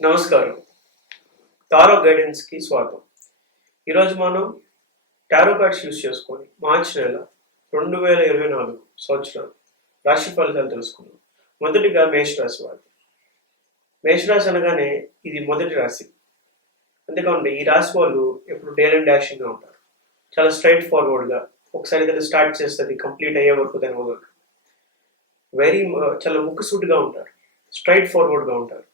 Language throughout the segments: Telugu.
నమస్కారం. టారో గైడెన్స్కి స్వాగతం. ఈరోజు మనం టారో కార్డ్స్ యూజ్ చేసుకొని మార్చి నెల 2024 సంవత్సరం రాశి ఫలితాలు తెలుసుకుందాం. మొదటిగా మేషరాశి వారి. మేషరాశి అనగానే ఇది మొదటి రాశి. అంతేకాకుండా ఈ రాశి వాళ్ళు ఎప్పుడు డేర్ అండ్ డాషింగ్గా ఉంటారు. చాలా స్ట్రైట్ ఫార్వర్డ్గా ఒకసారి ఏదైనా స్టార్ట్ చేస్తుంది కంప్లీట్ అయ్యే వరకు దాని మొదలు చాలా ముక్కుసూటిగా ఉంటారు. స్ట్రైట్ ఫార్వర్డ్గా ఉంటారు.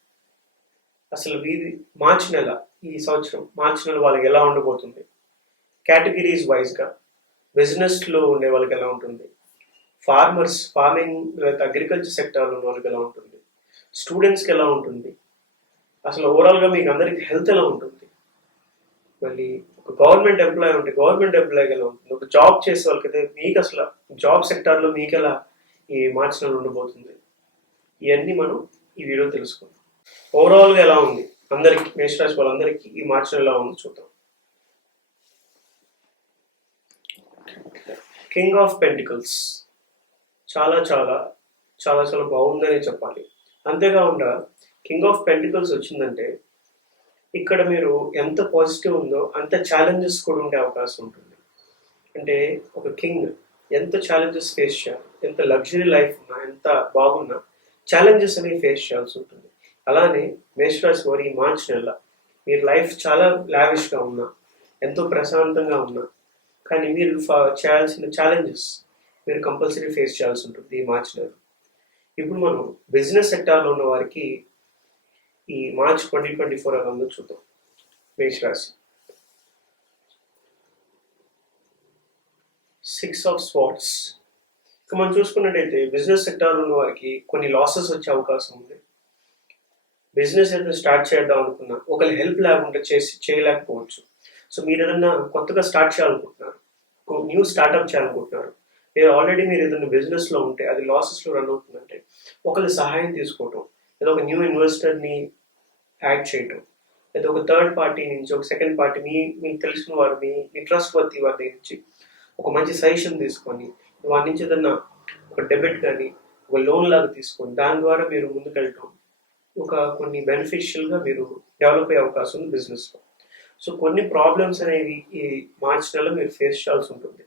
అసలు వీధి మార్చి నెల, ఈ సంవత్సరం మార్చి నెల వాళ్ళకి ఎలా ఉండబోతుంది, కేటగిరీస్ వైజ్గా బిజినెస్లో ఉండే వాళ్ళకి ఎలా ఉంటుంది, ఫార్మింగ్ అగ్రికల్చర్ సెక్టార్లో ఉన్న వాళ్ళకి ఎలా ఉంటుంది, స్టూడెంట్స్కి ఎలా ఉంటుంది, అసలు ఓవరాల్గా మీకు అందరికి హెల్త్ ఎలా ఉంటుంది, మళ్ళీ ఒక గవర్నమెంట్ ఎంప్లాయీ ఉంటే గవర్నమెంట్ ఎంప్లాయీకి ఎలా ఉంటుంది, ఒక జాబ్ చేసే వాళ్ళకైతే మీకు అసలు జాబ్ సెక్టార్లో మీకు ఎలా ఈ మార్చి నెల ఉండబోతుంది, ఇవన్నీ మనం ఈ వీడియో తెలుసుకుందాం. ఓవరాల్గా ఎలా ఉంది అందరికి, మేషరాశి వాళ్ళందరికీ ఈ మార్చి ఎలా ఉంది చూద్దాం. కింగ్ ఆఫ్ పెంటికల్స్ చాలా చాలా చాలా చాలా బాగుందని చెప్పాలి. అంతేకాకుండా కింగ్ ఆఫ్ పెంటికల్స్ వచ్చిందంటే ఇక్కడ మీరు ఎంత పాజిటివ్ ఉందో అంత ఛాలెంజెస్ కూడా ఉండే అవకాశం ఉంటుంది. అంటే ఒక కింగ్ ఎంత ఛాలెంజెస్ ఫేస్ చేయాలి, ఎంత లగ్జరీ లైఫ్ ఉన్నా, ఎంత బాగున్నా ఛాలెంజెస్ అనేవి ఫేస్ చేయాల్సి ఉంటుంది. అలానే మేషరాశి వారి ఈ మార్చి నెల మీరు లైఫ్ చాలా లావిష్గా ఉన్నా, ఎంతో ప్రశాంతంగా ఉన్నా, కానీ మీరు చేయాల్సిన ఛాలెంజెస్ మీరు కంపల్సరీ ఫేస్ చేయాల్సి ఉంటుంది ఈ మార్చి నెల. ఇప్పుడు మనం బిజినెస్ సెక్టార్లో ఉన్న వారికి ఈ మార్చ్ 2024 ఎలా ఉందో చూద్దాం. మేషరాశి 6 ఆఫ్ స్వార్డ్స్. ఇక మనం చూసుకున్నట్టయితే బిజినెస్ సెక్టార్లో ఉన్న వారికి కొన్ని లాసెస్ వచ్చే అవకాశం ఉంది. బిజినెస్ ఏదైనా స్టార్ట్ చేద్దాం అనుకున్నా ఒకరి హెల్ప్ లేకుండా చేయలేకపోవచ్చు. సో మీరు ఏదైనా కొత్తగా స్టార్ట్ చేయాలనుకుంటున్నారు, న్యూ స్టార్ట్అప్ చేయాలనుకుంటున్నారు, లేదా ఆల్రెడీ మీరు ఏదైనా బిజినెస్లో ఉంటే అది లాసెస్లో రన్ అవుతుందంటే ఒకరి సహాయం తీసుకోవటం, లేదా ఒక న్యూ ఇన్వెస్టర్ని యాడ్ చేయటం, లేదా ఒక థర్డ్ పార్టీ నుంచి, ఒక సెకండ్ పార్టీ మీకు తెలిసిన వారు, మీ ట్రస్ట్ వర్తి వారి నుంచి ఒక మంచి సజెషన్ తీసుకొని వారి నుంచి ఏదన్నా ఒక డెబిట్ కానీ ఒక లోన్ లాగా తీసుకొని దాని ద్వారా మీరు ముందుకెళ్ళటం కొన్ని బెనిఫిషియల్గా మీరు డెవలప్ అయ్యే అవకాశం ఉంది బిజినెస్లో. సో కొన్ని ప్రాబ్లమ్స్ అనేవి ఈ మార్చి నెలలో మీరు ఫేస్ చేయాల్సి ఉంటుంది.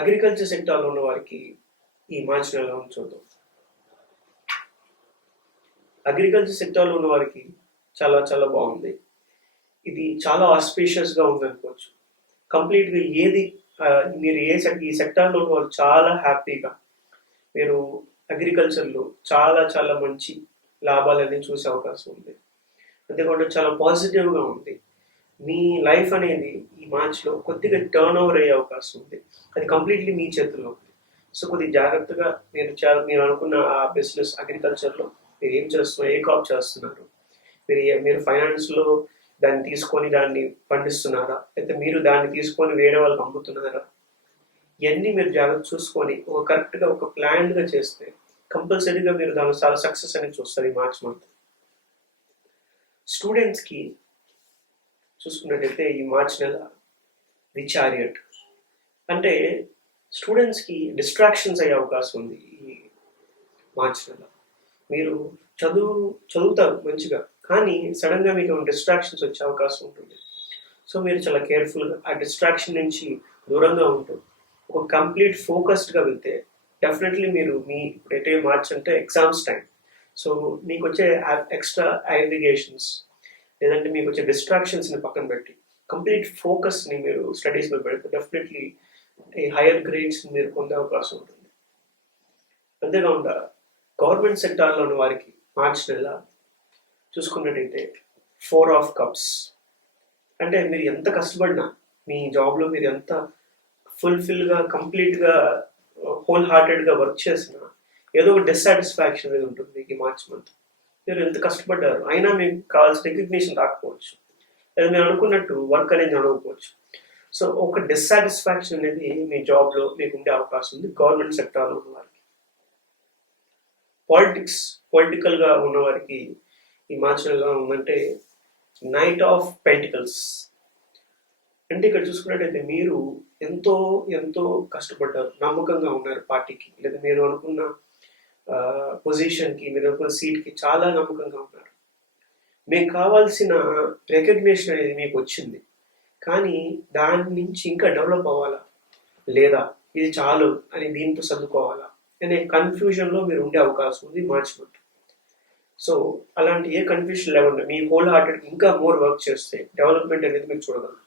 అగ్రికల్చర్ సెక్టార్లో ఉన్న వారికి ఈ మార్చి నెలలో చూద్దాం. అగ్రికల్చర్ సెక్టార్లో ఉన్న వారికి చాలా చాలా బాగుంది. ఇది చాలా ఆస్పీషియస్గా ఉంది అనుకోవచ్చు. కంప్లీట్గా మీరు ఈ సెక్టార్లో ఉన్న వాళ్ళు చాలా హ్యాపీగా మీరు అగ్రికల్చర్లో చాలా చాలా మంచి లాభాలన్నీ చూసే అవకాశం ఉంది. అంతేకాకుండా చాలా పాజిటివ్గా ఉంది. మీ లైఫ్ అనేది ఈ మార్చ్లో కొద్దిగా టర్న్ ఓవర్ అయ్యే అవకాశం ఉంది. అది కంప్లీట్లీ మీ చేతుల్లో ఉంది. సో కొద్దిగా జాగ్రత్తగా మీరు అనుకున్న ఆ బిజినెస్ అగ్రికల్చర్లో మీరు ఏం చేస్తున్నారు, ఏ క్రాప్ చేస్తున్నారు, మీరు ఫైనాన్స్లో దాన్ని తీసుకొని దాన్ని పండిస్తున్నారా, అయితే మీరు దాన్ని తీసుకొని వేరే వాళ్ళకి అమ్ముతున్నారా, ఇవన్నీ మీరు జాగ్రత్త చూసుకొని కరెక్ట్గా ఒక ప్లాన్గా చేస్తే కంపల్సరీగా మీరు దానిలో చాలా సక్సెస్ అనేది చూస్తారు ఈ మార్చ్ మంత్. స్టూడెంట్స్కి చూసుకున్నట్టయితే ఈ మార్చ్ నెల ది చారియట్. అంటే స్టూడెంట్స్కి డిస్ట్రాక్షన్స్ అయ్యే అవకాశం ఉంది ఈ మార్చ్ నెల. మీరు చదువుతారు మంచిగా, కానీ సడన్గా మీకు డిస్ట్రాక్షన్స్ వచ్చే అవకాశం ఉంటుంది. సో మీరు చాలా కేర్ఫుల్గా ఆ డిస్ట్రాక్షన్ నుంచి దూరంగా ఉంటూ ఒక కంప్లీట్ ఫోకస్డ్గా వెళ్తే డెఫినెట్లీ మీరు ఇప్పుడైతే మార్చ్ అంటే ఎగ్జామ్స్ టైం. సో మీకు వచ్చే ఎక్స్ట్రా అగ్రిగేషన్స్ లేదంటే మీకు వచ్చే డిస్ట్రాక్షన్స్ని పక్కన పెట్టి కంప్లీట్ ఫోకస్ని మీరు స్టడీస్ మీద పెడితే డెఫినెట్లీ హైయర్ గ్రేడ్స్ మీరు పొందే అవకాశం ఉంటుంది. అంతేకాకుండా గవర్నమెంట్ సెక్టార్లో ఉన్న వారికి మార్చ్ నెల చూసుకున్నట్టయితే 4 ఆఫ్ కప్స్. అంటే మీరు ఎంత కష్టపడినా మీ జాబ్లో మీరు ఎంత ఫుల్ఫిల్గా కంప్లీట్గా హోల్ హార్టెడ్గా వర్క్ చేసినా ఏదో ఒక డిస్సాటిస్ఫాక్షన్ అనేది ఉంటుంది మీకు ఈ మార్చ్ మంత్. మీరు ఎంత కష్టపడ్డారు అయినా మీకు కావాల్సిన రికగ్నిషన్ రాకపోవచ్చు, లేదా మీరు అనుకున్నట్టు వర్క్ అనేది నడవకపోవచ్చు. సో ఒక డిస్సాటిస్ఫాక్షన్ అనేది మీ జాబ్లో మీకు ఉండే అవకాశం ఉంది గవర్నమెంట్ సెక్టార్లో ఉన్న వారికి. పొలిటికల్గా ఉన్న వారికి ఈ మార్చ్ నెలలో ఉందంటే నైట్ ఆఫ్ పెంటికల్స్. అంటే ఇక్కడ చూసుకున్నట్టయితే మీరు ఎంతో ఎంతో కష్టపడ్డారు, నమ్మకంగా ఉన్నారు పార్టీకి, లేదా మీరు అనుకున్న పొజిషన్కి, మీరు ఒక సీట్కి చాలా నమ్మకంగా ఉన్నారు. మీకు కావాల్సిన రికగ్నిషన్ అనేది మీకు వచ్చింది, కానీ దాని నుంచి ఇంకా డెవలప్ అవ్వాలా, లేదా ఇది చాలు అని దీంతో సర్దుకోవాలా అనే కన్ఫ్యూజన్లో మీరు ఉండే అవకాశం ఉంది మార్చ్ మంత్. సో అలాంటి ఏ కన్ఫ్యూజన్ లేకుండా మీ హోల్ హార్టెడ్ ఇంకా మోర్ వర్క్ చేస్తే డెవలప్మెంట్ అనేది మీరు చూడగలరు.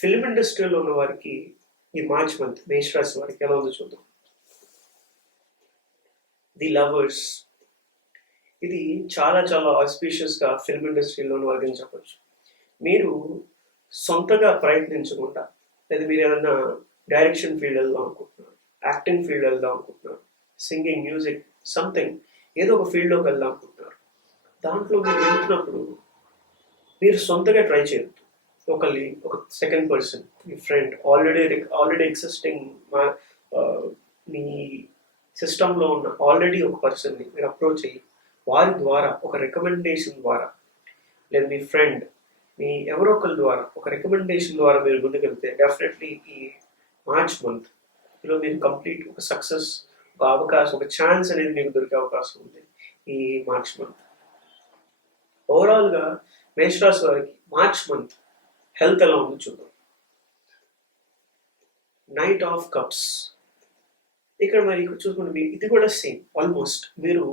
ఫిల్మ్ ఇండస్ట్రీలో ఉన్న వారికి ఈ మార్చ్ మంత్ మేషరాశి వారికి ఎలా ఉందో చూద్దాం. ది లవర్స్, ఇది చాలా చాలా ఆస్పీషియస్గా ఫిల్మ్ ఇండస్ట్రీలో ఉన్న వారికి చెప్పచ్చు. మీరు సొంతగా ప్రయత్నించకుండా, లేదా మీరు ఏదైనా డైరెక్షన్ ఫీల్డ్ వెళ్దాం అనుకుంటున్నారు, యాక్టింగ్ ఫీల్డ్ వెళ్దాం అనుకుంటున్నారు, సింగింగ్, మ్యూజిక్, సంథింగ్ ఏదో ఒక ఫీల్డ్లోకి వెళ్దాం అనుకుంటున్నారు, దాంట్లో మీరు వెళ్తున్నప్పుడు మీరు సొంతగా ట్రై చేయొద్దు. ఒక సెకండ్ పర్సన్, మీ ఫ్రెండ్, ఆల్రెడీ ఎగ్జిస్టింగ్ మీ సిస్టంలో ఉన్న ఆల్రెడీ ఒక పర్సన్ని మీరు అప్రోచ్ అయ్యి వారి ద్వారా ఒక రికమెండేషన్ ద్వారా, లేదా మీ ఫ్రెండ్, మీ ఎవరో ఒకరి ద్వారా ఒక రికమెండేషన్ ద్వారా మీరు ముందుకెళ్తే డెఫినెట్లీ ఈ మార్చ్ మంత్ లో మీరు కంప్లీట్ ఒక సక్సెస్, ఒక అవకాశం, ఒక ఛాన్స్ అనేది మీకు దొరికే అవకాశం ఉంది ఈ మార్చ్ మంత్. ఓవరాల్గా మేషరాశి వారికి మార్చ్ మంత్ హెల్త్ ఎలా ఉందో చూద్దాం. నైట్ ఆఫ్ కప్స్, ఇక్కడ మరి ఇక్కడ చూసుకుంటే ఇది కూడా సేమ్ ఆల్మోస్ట్. మీరు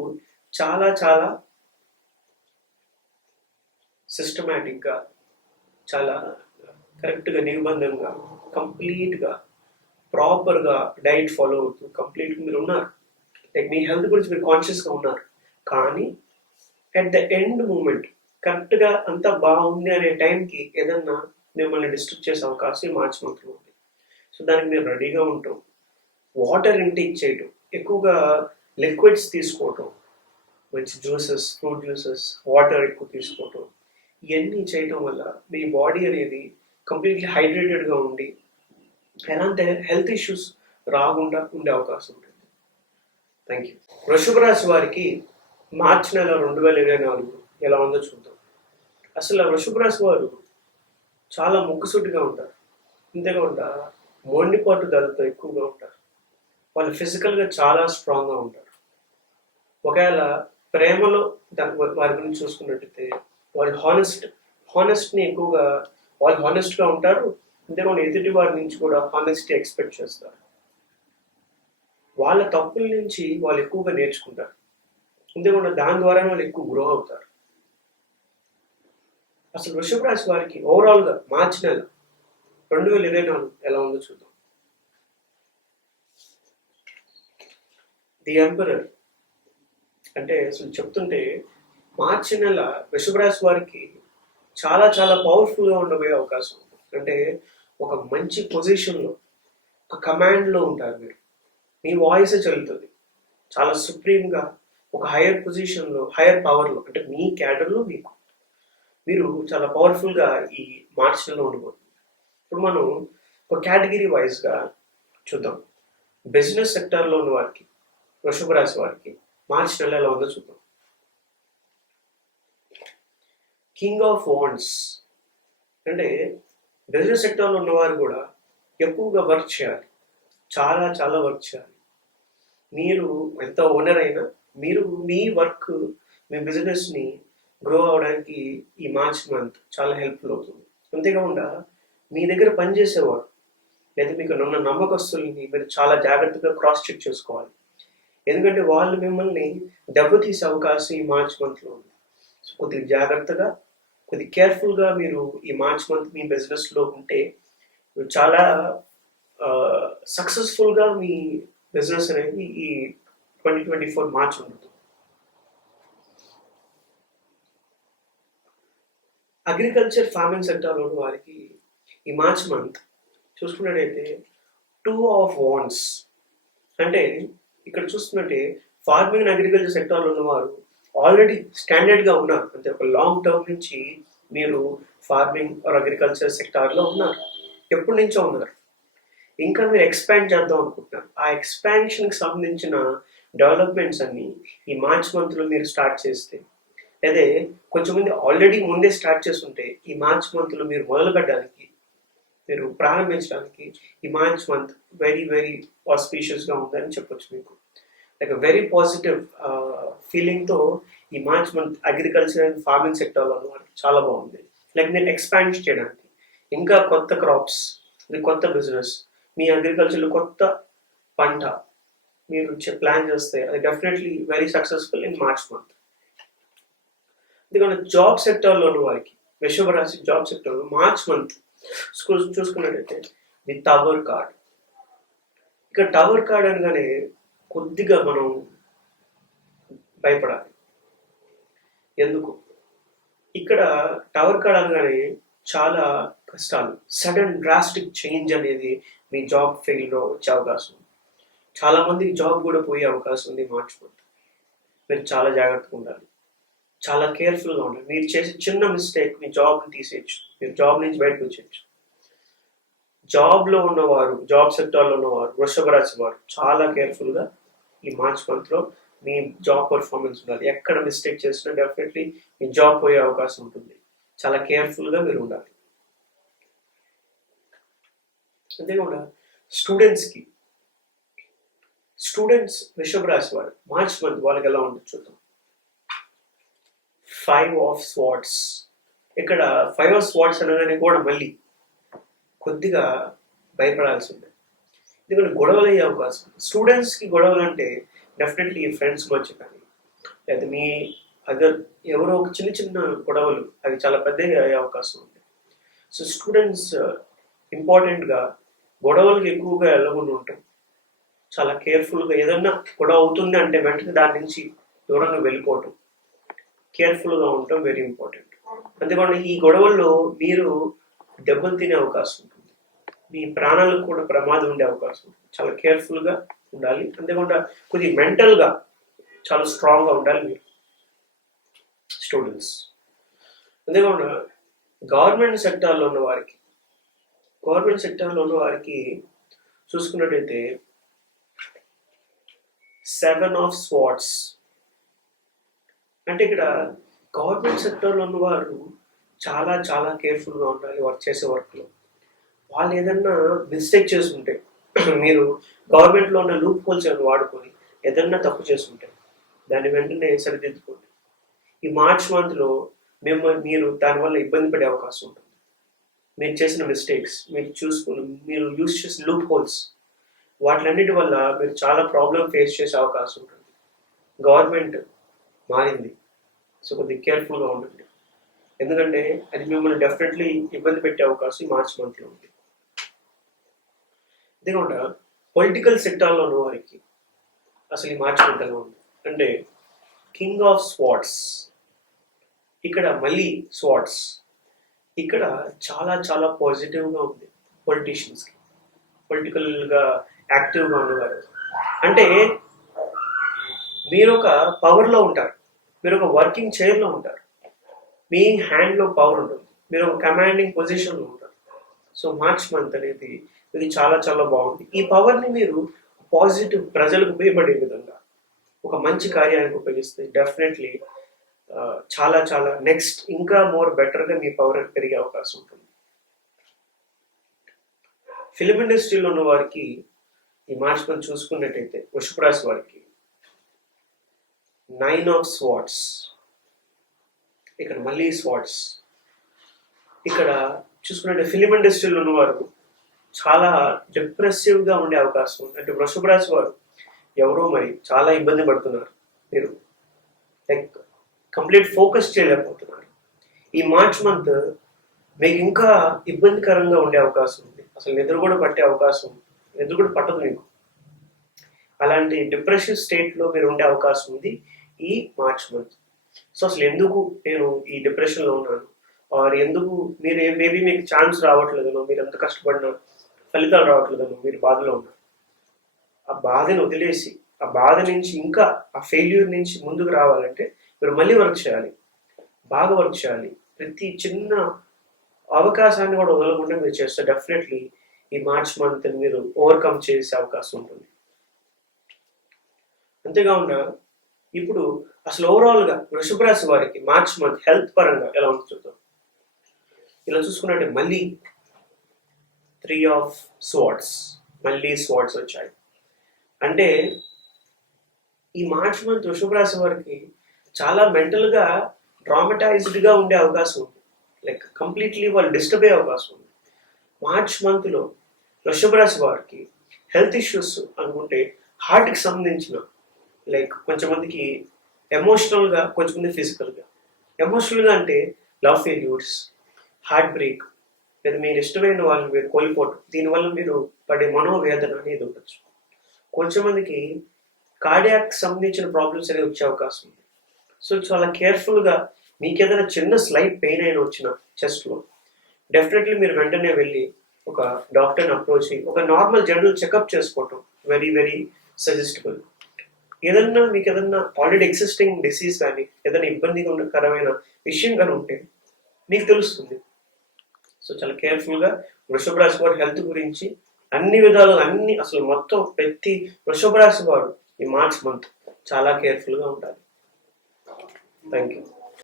చాలా చాలా సిస్టమేటిక్గా, చాలా కరెక్ట్గా, నిర్బంధంగా, కంప్లీట్గా, ప్రాపర్గా డైట్ ఫాలో అవుతూ కంప్లీట్గా మీరు ఉన్నారు. లైక్ మీ హెల్త్ గురించి మీరు కాన్షియస్గా ఉన్నారు. కానీ అట్ ద ఎండ్ మూమెంట్ కరెక్ట్గా అంతా బాగుంది అనే టైంకి ఏదన్నా మిమ్మల్ని డిస్టర్బ్ చేసే అవకాశం ఈ మార్చ్ మంత్లో ఉంది. సో దానికి మీరు రెడీగా ఉంటాం. వాటర్ ఇంటేక్ చేయటం, ఎక్కువగా లిక్విడ్స్ తీసుకోవటం, మంచి జ్యూసెస్, ఫ్రూట్ జ్యూసెస్, వాటర్ ఎక్కువ తీసుకోవటం, ఇవన్నీ చేయటం వల్ల మీ బాడీ అనేది కంప్లీట్లీ హైడ్రేటెడ్గా ఉండి ఎలాంటి హెల్త్ ఇష్యూస్ రాకుండా ఉండే అవకాశం ఉంటుంది. Thank you. వృషభ రాశి వారికి మార్చి నెల 2024 ఎలా ఉందో చూద్దాం. అసలు వృషభ రాశి వారు చాలా ముక్కుసూటిగా ఉంటారు, అంతేకాకుండా మొండి పట్టుదలతో ఎక్కువగా ఉంటారు. వాళ్ళు ఫిజికల్గా చాలా స్ట్రాంగ్గా ఉంటారు. ఒకవేళ ప్రేమలో వారి గురించి చూసుకున్నట్టయితే వాళ్ళు హానెస్ట్ని ఎక్కువగా, వాళ్ళు హానెస్ట్గా ఉంటారు. అంతేకాకుండా ఎదుటి వారి నుంచి కూడా హానెస్టీ ఎక్స్పెక్ట్ చేస్తారు. వాళ్ళ తప్పుల నుంచి వాళ్ళు ఎక్కువగా నేర్చుకుంటారు. అంతేకాకుండా దాని ద్వారా వాళ్ళు ఎక్కువ గ్రో అవుతారు. అసలు వృషభ రాశి వారికి ఓవరాల్గా మార్చి నెల 2024 ఎలా ఉందో చూద్దాం. ది ఎంపరర్, అంటే అసలు చెప్తుంటే మార్చి నెల వృషభ రాశి వారికి చాలా చాలా పవర్ఫుల్గా ఉండబోయే అవకాశం ఉంది. అంటే ఒక మంచి పొజిషన్లో, ఒక కమాండ్లో ఉంటారు మీరు. మీ వాయిసే చెల్లుతుంది. చాలా సుప్రీంగా ఒక హైయర్ పొజిషన్లో, హైయర్ పవర్లో, అంటే మీ క్యాడర్లో మీరు చాలా పవర్ఫుల్గా ఈ మార్చ్ నెలలో ఉండబోతుంది. ఇప్పుడు మనం ఒక కేటగిరీ వైజ్గా చూద్దాం. బిజినెస్ సెక్టార్లో ఉన్న వారికి, వృషభ రాశి వారికి మార్చ్ నెల ఎలా ఉందో చూద్దాం. కింగ్ ఆఫ్ వాండ్స్, అంటే బిజినెస్ సెక్టర్లో ఉన్నవారు కూడా ఎక్కువగా వర్క్ చేయాలి, చాలా చాలా వర్క్ చేయాలి. మీరు ఎంత ఓనర్ అయినా మీరు మీ వర్క్, మీ బిజినెస్ని గ్రో అవడానికి ఈ మార్చ్ మంత్ చాలా హెల్ప్ఫుల్ అవుతుంది. అంతేకాకుండా మీ దగ్గర పనిచేసేవారు లేదా మీకు ఉన్న నమ్మకస్తుల్ని మీరు చాలా జాగ్రత్తగా క్రాస్ చెక్ చేసుకోవాలి. ఎందుకంటే వాళ్ళు మిమ్మల్ని దెబ్బతీసే అవకాశం ఈ మార్చ్ మంత్లో ఉంది. సో కొద్దిగా జాగ్రత్తగా, కొద్దిగా కేర్ఫుల్గా మీరు ఈ మార్చ్ మంత్ మీ బిజినెస్లో ఉంటే చాలా సక్సెస్ఫుల్గా మీ బిజినెస్ అనేది ఈ 2024 మార్చ్ ఉంటుంది. అగ్రికల్చర్, ఫార్మింగ్ సెక్టార్లో ఉన్న వారికి ఈ మార్చ్ మంత్ చూసుకున్నట్టయితే 2 ఆఫ్ వాండ్స్, అంటే ఇక్కడ చూస్తున్నట్టే ఫార్మింగ్ అండ్ అగ్రికల్చర్ సెక్టార్లో ఉన్నవారు ఆల్రెడీ స్టాండర్డ్గా ఉన్నారు. అంటే ఒక లాంగ్ టర్మ్ నుంచి మీరు ఫార్మింగ్ ఆర్ అగ్రికల్చర్ సెక్టార్లో ఉన్నారు, ఎప్పటి నుంచో ఉన్నారు. ఇంకా మీరు ఎక్స్పాండ్ చేద్దాం అనుకుంటున్నారు. ఆ ఎక్స్పాన్షన్కి సంబంధించిన డెవలప్మెంట్స్ అన్ని ఈ మార్చ్ మంత్లో మీరు స్టార్ట్ చేస్తే, అదే కొంచెం మంది ఆల్రెడీ ముందే స్టార్ట్ చేస్తుంటే ఈ మార్చ్ మంత్లో మీరు మొదలు పెట్టడానికి మీరు ప్రారంభించడానికి ఈ మార్చ్ మంత్ వెరీ వెరీ ఆస్పీషియస్గా ఉందని చెప్పొచ్చు మీకు. లైక్ వెరీ పాజిటివ్ ఫీలింగ్తో ఈ March month agriculture and farming సెక్టర్లో చాలా బాగుంది. లైక్ మీరు ఎక్స్పాండ్ చేయడానికి ఇంకా కొత్త క్రాప్స్, కొత్త బిజినెస్, మీ అగ్రికల్చర్లో కొత్త పంట మీరు ప్లాన్ చేస్తే అది definitely very successful in March month. ఎందుకంటే జాబ్ సెక్టర్లో ఉన్న వారికి, వృషభ రాశి జాబ్ సెక్టర్లో మార్చ్ మంత్ చూసుకున్నట్టయితే ది టవర్ కార్డ్. ఇక్కడ టవర్ కార్డ్ అనగానే కొద్దిగా మనం భయపడాలి. ఎందుకు? ఇక్కడ టవర్ కార్డ్ అనగానే చాలా కష్టాలు, సడన్ డ్రాస్టిక్ చేంజ్ అనేది మీ జాబ్ ఫీల్డ్లో వచ్చే అవకాశం ఉంది. చాలా మందికి జాబ్ కూడా పోయే అవకాశం ఉంది మార్చ్ మంత్. మీరు చాలా జాగ్రత్తగా ఉండాలి, చాలా కేర్ఫుల్గా ఉండాలి. మీరు చేసే చిన్న మిస్టేక్ మీ జాబ్ని తీసేయచ్చు, మీరు జాబ్ నుంచి బయటకు వచ్చేయచ్చు. జాబ్లో ఉన్నవారు, జాబ్ సెక్టార్లో ఉన్నవారు, వృషభ రాశి వారు చాలా కేర్ఫుల్గా ఈ మార్చ్ మంత్లో మీ జాబ్ పర్ఫార్మెన్స్ ఉండాలి. ఎక్కడ మిస్టేక్ చేసినా డెఫినెట్లీ మీ జాబ్ పోయే అవకాశం ఉంటుంది. చాలా కేర్ఫుల్గా మీరు ఉండాలి. అంతేకాకుండా స్టూడెంట్స్ వృషభ రాశి వారు మార్చ్ మంత్ వాళ్ళకి ఎలా ఉంటుంది చూద్దాం. 5 of Swords. ఇక్కడ 5 of Swords అనగానే కూడా మళ్ళీ కొద్దిగా భయపడాల్సి ఉంది. ఎందుకంటే గొడవలు అయ్యే అవకాశం. స్టూడెంట్స్కి గొడవలు అంటే డెఫినెట్లీ ఫ్రెండ్స్ మధ్య కానీ, లేదా మీ అదర్ ఎవరో ఒక చిన్న చిన్న గొడవలు అవి చాలా పెద్దగా అయ్యే అవకాశం ఉంది. సో స్టూడెంట్స్ ఇంపార్టెంట్గా గొడవలకు ఎక్కువగా వెళ్ళకుండా ఉంటాం. చాలా కేర్ఫుల్గా, ఏదన్నా గొడవ అవుతుంది అంటే వెంటనే దాని నుంచి దూరంగా వెళ్ళిపోవటం, కేర్ఫుల్గా ఉండటం వెరీ ఇంపార్టెంట్. అంతేకాకుండా ఈ గొడవల్లో మీరు దెబ్బలు తినే అవకాశం ఉంటుంది, మీ ప్రాణాలకు కూడా ప్రమాదం ఉండే అవకాశం ఉంటుంది. చాలా కేర్ఫుల్గా ఉండాలి. అంతేకాకుండా కొద్దిగా మెంటల్గా చాలా స్ట్రాంగ్గా ఉండాలి మీరు స్టూడెంట్స్. అంతేకాకుండా గవర్నమెంట్ సెక్టార్లో ఉన్న వారికి చూసుకున్నట్టయితే 7 of Swords. అంటే ఇక్కడ గవర్నమెంట్ సెక్టర్లో ఉన్నవారు చాలా చాలా కేర్ఫుల్గా ఉండాలి వర్క్ చేసే వర్క్లో. వాళ్ళు ఏదన్నా మిస్టేక్ చేసుకుంటే, మీరు గవర్నమెంట్లో ఉన్న లూప్ హోల్స్ ఏమైనా వాడుకొని ఏదన్నా తప్పు చేసుకుంటే దాన్ని వెంటనే సరిదిద్దుకోండి. ఈ మార్చ్ మంత్లో మీరు దానివల్ల ఇబ్బంది పడే అవకాశం ఉంటుంది. మీరు చేసిన మిస్టేక్స్ మీరు యూజ్ చేసిన లూప్ హోల్స్, వాటిలన్నిటి వల్ల మీరు చాలా ప్రాబ్లం ఫేస్ చేసే అవకాశం ఉంటుంది. గవర్నమెంట్ మారింది, సో కొద్దిగా కేర్ఫుల్గా ఉండండి. ఎందుకంటే అది మిమ్మల్ని డెఫినెట్లీ ఇబ్బంది పెట్టే అవకాశం ఈ మార్చ్ మంత్లో ఉంది. ఎందుకంటే పొలిటికల్ సెక్టార్లో ఉన్న వారికి అసలు ఈ మార్చ్ మంత్ ఎలా ఉంది అంటే కింగ్ ఆఫ్ స్వార్డ్స్. ఇక్కడ మళ్ళీ స్వార్డ్స్ ఇక్కడ చాలా చాలా పాజిటివ్గా ఉంది పొలిటీషియన్స్కి, పొలిటికల్గా యాక్టివ్గా ఉన్నవారు. అంటే మీరు ఒక పవర్లో ఉంటారు, మీరు ఒక వర్కింగ్ చైర్లో ఉంటారు, మీ హ్యాండ్లో పవర్ ఉంటుంది, మీరు ఒక కమాండింగ్ పొజిషన్లో ఉంటారు. సో మార్చ్ మంత్ అనేది ఇది చాలా చాలా బాగుంది. ఈ పవర్ని మీరు పాజిటివ్ ప్రజలకు ఉపయోగపడే విధంగా ఒక మంచి కార్యానికి ఉపయోగిస్తే డెఫినెట్లీ చాలా చాలా నెక్స్ట్ ఇంకా మోర్ బెటర్గా మీ పవర్ పెరిగే అవకాశం ఉంటుంది. ఫిలిం ఇండస్ట్రీలో ఉన్న వారికి ఈ మార్చ్ మంత్ చూసుకున్నట్టయితే వృషభ రాశి వారికి 9 of Swords. ఇక్కడ మళ్ళీ స్వార్డ్స్. ఇక్కడ చూసుకున్నట్టే ఫిలిం ఇండస్ట్రీలో ఉన్నవారు చాలా డిప్రెసివ్గా ఉండే అవకాశం ఉంది. అంటే వృషభ రాశి వారు ఎవరో మరి చాలా ఇబ్బంది పడుతున్నారు, మీరు లైక్ కంప్లీట్ ఫోకస్ చేయలేకపోతున్నారు. ఈ మార్చ్ మంత్ మీకు ఇంకా ఇబ్బందికరంగా ఉండే అవకాశం ఉంది. అసలు నిద్ర కూడా పట్టదు మీకు. అలాంటి డిప్రెషన్ స్టేట్లో మీరు ఉండే అవకాశం ఉంది ఈ మార్చ్ మంత్. సో అసలు ఎందుకు నేను ఈ డిప్రెషన్లో ఉన్నాను, ఆర్ ఎందుకు మేబీ మీకు ఛాన్స్ రావట్లేదనో, మీరు ఎంత కష్టపడినా ఫలితాలు రావట్లేదనో మీరు బాధలో ఉన్నారు. ఆ బాధను వదిలేసి, ఆ బాధ నుంచి ఇంకా ఆ ఫెయిల్యూర్ నుంచి ముందుకు రావాలంటే మీరు మళ్ళీ వర్క్ చేయాలి, బాగా వర్క్ చేయాలి. ప్రతి చిన్న అవకాశాన్ని కూడా వదలకుండా మీరు చేస్తే డెఫినెట్లీ ఈ మార్చ్ మంత్ మీరు ఓవర్కమ్ చేసే అవకాశం ఉంటుంది. అంతేకాకుండా ఇప్పుడు అసలు ఓవరాల్గా వృషభ రాశి వారికి మార్చ్ మంత్ హెల్త్ పరంగా ఎలా ఉంది చూద్దాం. ఇలా చూసుకున్నట్టే మళ్ళీ త్రీ ఆఫ్ స్వార్డ్స్, మళ్ళీ స్వార్డ్స్ వచ్చాయి. అంటే ఈ మార్చ్ మంత్ వృషభ రాశి వారికి చాలా మెంటల్గా ట్రామటైజ్డ్గా ఉండే అవకాశం ఉంది. లైక్ కంప్లీట్లీ వాళ్ళు డిస్టర్బ్ అయ్యే అవకాశం ఉంది. మార్చ్ మంత్లో వృషభ రాశి వారికి హెల్త్ ఇష్యూస్ అనుకుంటే హార్ట్కి సంబంధించిన, లైక్ కొంచెంమందికి ఎమోషనల్గా, కొంచెంమంది ఫిజికల్గా. ఎమోషనల్గా అంటే లవ్ ఫెయిల్యూర్స్, హార్ట్ బ్రేక్, లేదా మీరు ఇష్టమైన వాళ్ళని మీరు కోల్పోవటం, దీనివల్ల మీరు పడే మనోవేదన అనేది ఉండొచ్చు. కొంచెంమందికి కార్డియాక్ సంబంధించిన ప్రాబ్లమ్స్ అనేది వచ్చే అవకాశం ఉంది. సో చాలా కేర్ఫుల్గా మీకు ఏదైనా చిన్న స్లైట్ పెయిన్ అయినా వచ్చిన చెస్ట్లో, డెఫినెట్లీ మీరు వెంటనే వెళ్ళి ఒక డాక్టర్ని అప్రోచ్ అయ్యి ఒక నార్మల్ జనరల్ చెకప్ చేసుకోవటం వెరీ వెరీ సజెస్టబుల్. ఏదన్నా మీకు ఏదన్నా ఆల్రెడీ ఎగ్జిస్టింగ్ డిసీజ్ కానీ ఏదైనా ఇబ్బందికరమైన విషయం కానీ ఉంటే మీకు తెలుస్తుంది. సో చాలా కేర్ఫుల్గా వృషభ రాశి వారి హెల్త్ గురించి అన్ని విధాలుగా, అన్ని అసలు మొత్తం ప్రతి వృషభ రాశి వాడు ఈ మార్చ్ మంత్ చాలా కేర్ఫుల్గా ఉండాలి. Thank you.